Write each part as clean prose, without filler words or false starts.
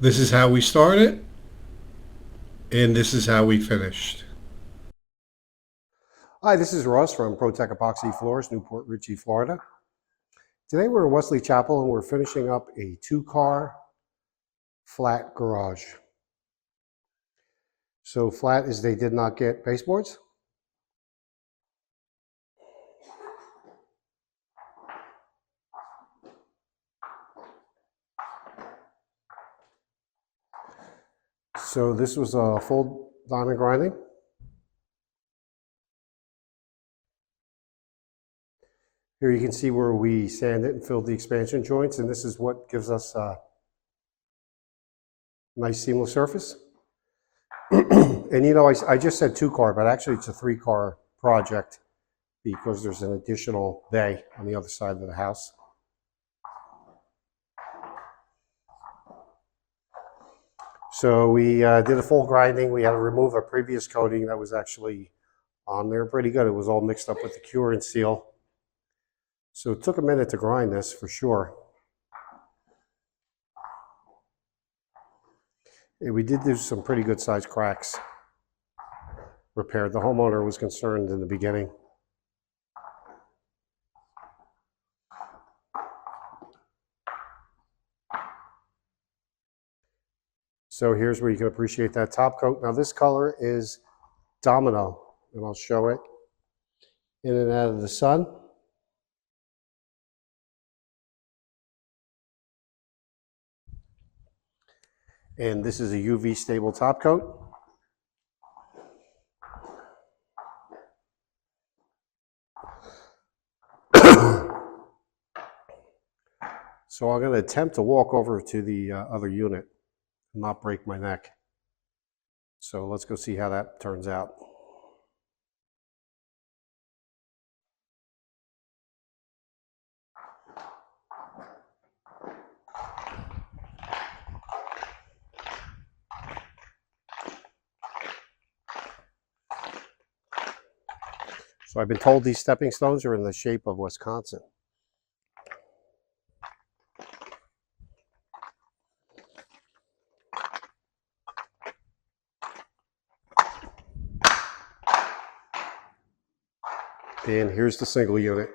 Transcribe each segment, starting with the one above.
This is how we started, and this is how we finished. Hi, this is Russ from ProTech Epoxy Floors, Newport Richey, Florida. Today we're in Wesley Chapel and we're finishing up a two-car flat garage. So flat is they did not get baseboards. So this was a full diamond grinding. Here you can see where we sanded and filled the expansion joints, and this is what gives us a nice seamless surface. And you know, I just said two-car, but actually it's a three-car project because there's an additional bay on the other side of the house. So we did a full grinding. We had to remove a previous coating that was actually on there pretty good. It was all mixed up with the cure and seal. So it took a minute to grind this for sure. And we did do some pretty good sized cracks repaired. The homeowner was concerned in the beginning. So here's where you can appreciate that top coat. Now this color is Domino, and I'll show it in and out of the sun. And this is a UV stable top coat. So I'm going to attempt to walk over to the other unit and not break my neck. So let's go see how that turns out. So I've been told these stepping stones are in the shape of Wisconsin. And here's the single unit.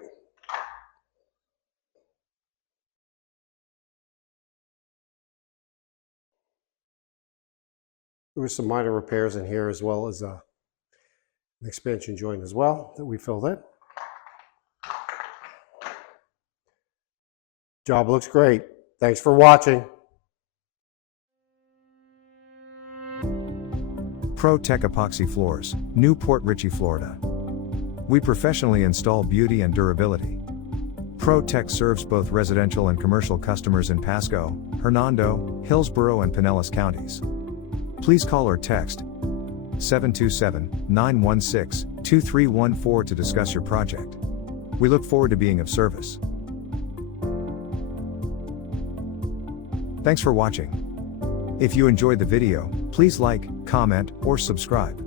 There were some minor repairs in here, as well as an expansion joint as well that we filled in. Job looks great. Thanks for watching. ProTech Epoxy Floors, Newport Richey, Florida. We professionally install beauty and durability. ProTech serves both residential and commercial customers in Pasco, Hernando, Hillsborough, and Pinellas counties. Please call or text 727-916-2314 to discuss your project. We look forward to being of service. Thanks for watching. If you enjoyed the video, please like, comment, or subscribe.